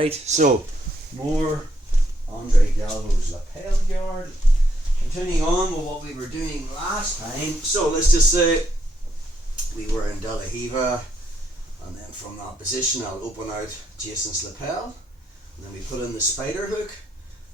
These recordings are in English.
Right, so more Andre Galvo's lapel guard. Continuing on with what we were doing last time. So let's just say we were in De La Hiva, and then from that position I'll open out Jason's lapel, and then we put in the spider hook,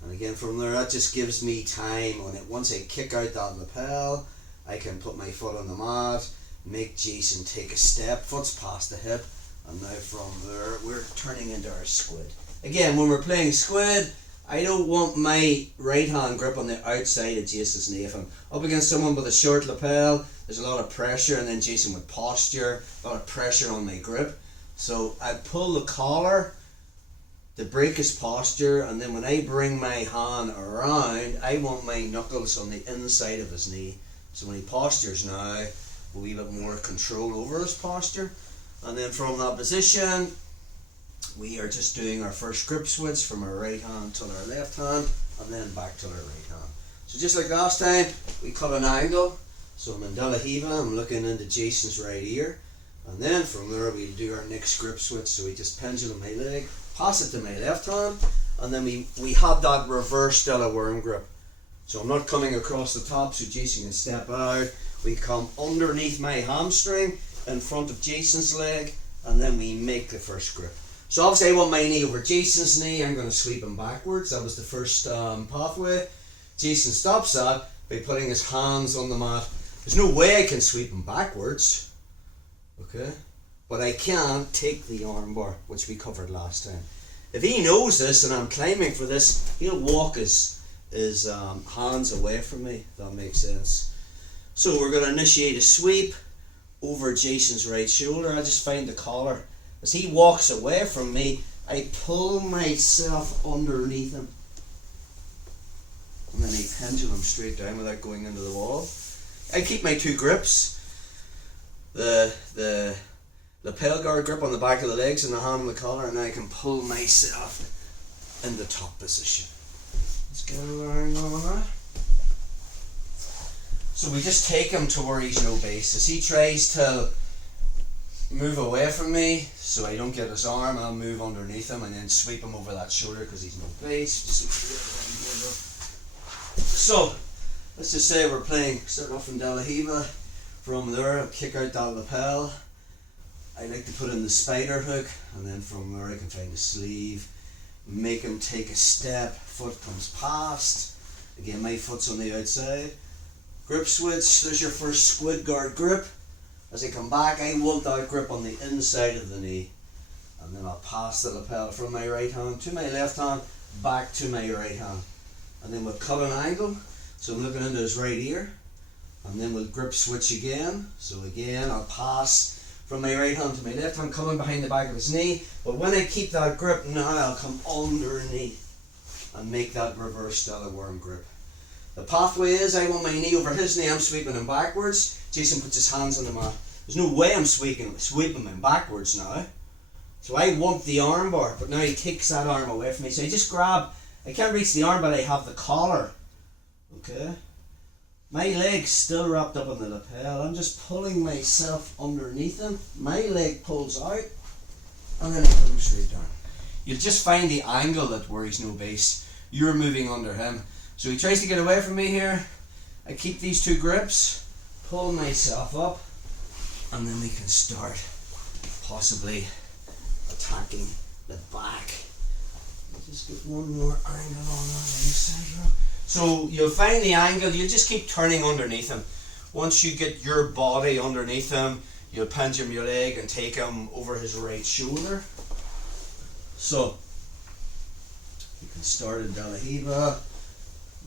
and again from there that just gives me time on it. Once I kick out that lapel, I can put my foot on the mat, make Jason take a step, foot's past the hip, and now from there we're turning into our squid. Again, when we're playing squid, I don't want my right hand grip on the outside of Jason's knee. If I'm up against someone with a short lapel, there's a lot of pressure, and then Jason would posture, a lot of pressure on my grip. So I pull the collar to break his posture, and then when I bring my hand around, I want my knuckles on the inside of his knee. So when he postures now, a wee bit more control over his posture. And then from that position, we are just doing our first grip switch from our right hand to our left hand, and then back to our right hand. So just like last time, we cut an angle. So I'm in De La Hiva, I'm looking into Jason's right ear, and then from there we'll do our next grip switch. So we just pendulum my leg, pass it to my left hand, and then we have that reverse De La worm grip. So I'm not coming across the top so Jason can step out. We come underneath my hamstring in front of Jason's leg, and then we make the first grip. So obviously I want my knee over Jason's knee. I'm going to sweep him backwards. That was the first pathway. Jason stops that by putting his hands on the mat. There's no way I can sweep him backwards, okay? But I can take the armbar, which we covered last time. If he knows this and I'm climbing for this, he'll walk his hands away from me, if that makes sense. So we're going to initiate a sweep over Jason's right shoulder. I just find the collar. As he walks away from me, I pull myself underneath him, and then I pendulum straight down without going into the wall. I keep my two grips, the lapel guard grip on the back of the legs and the hand on the collar, and I can pull myself in the top position. Let's get around on that. So we just take him to where he's no base. As he tries to move away from me so I don't get his arm, I'll move underneath him and then sweep him over that shoulder because he's no base. So let's just say we're playing, starting off in De La Hiva. From there I'll kick out that lapel. I like to put in the spider hook, and then from there I can find a sleeve, make him take a step, foot comes past. Again, my foot's on the outside. Grip switch, there's your first squid guard grip. As I come back, I want that grip on the inside of the knee, and then I'll pass the lapel from my right hand to my left hand, back to my right hand, and then we'll cut an angle. So I'm looking into his right ear, and then we'll grip switch again. So again, I'll pass from my right hand to my left hand, coming behind the back of his knee. But when I keep that grip, now I'll come underneath and make that reverse De La worm grip. The pathway is, I want my knee over his knee, I'm sweeping him backwards. Jason puts his hands on the mat. There's no way I'm sweeping him backwards now. So I want the arm bar, but now he takes that arm away from me. So I just grab, I can't reach the arm, but I have the collar. Okay? My leg's still wrapped up in the lapel. I'm just pulling myself underneath him. My leg pulls out, and then I put him straight down. You'll just find the angle that where he's no base. You're moving under him. So he tries to get away from me here. I keep these two grips, pull myself up, and then we can start possibly attacking the back. Just get one more angle on that side. So you'll find the angle, you'll just keep turning underneath him. Once you get your body underneath him, you'll pendulum your leg and take him over his right shoulder. So you can start in De La Hiva.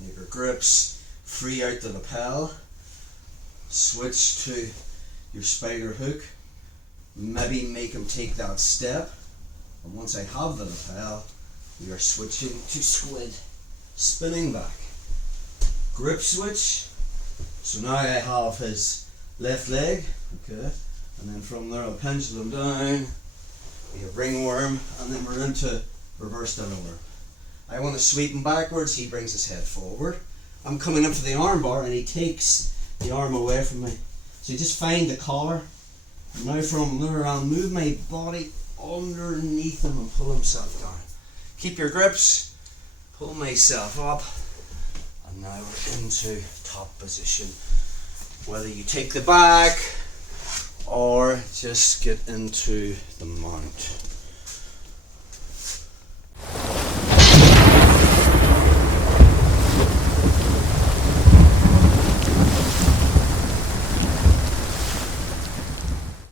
Make your grips, free out the lapel, switch to your spider hook, maybe make him take that step, and once I have the lapel, we are switching to squid, spinning back, grip switch. So now I have his left leg, okay, and then from there I'll pendulum down, we have ringworm, and then we're into reverse De La worm. I want to sweep him backwards, he brings his head forward. I'm coming up to the arm bar and he takes the arm away from me. So you just find the collar. And now from there I'll move my body underneath him and pull himself down. keep your grips, pull myself up, and now we're into top position. Whether you take the bag or just get into the mount.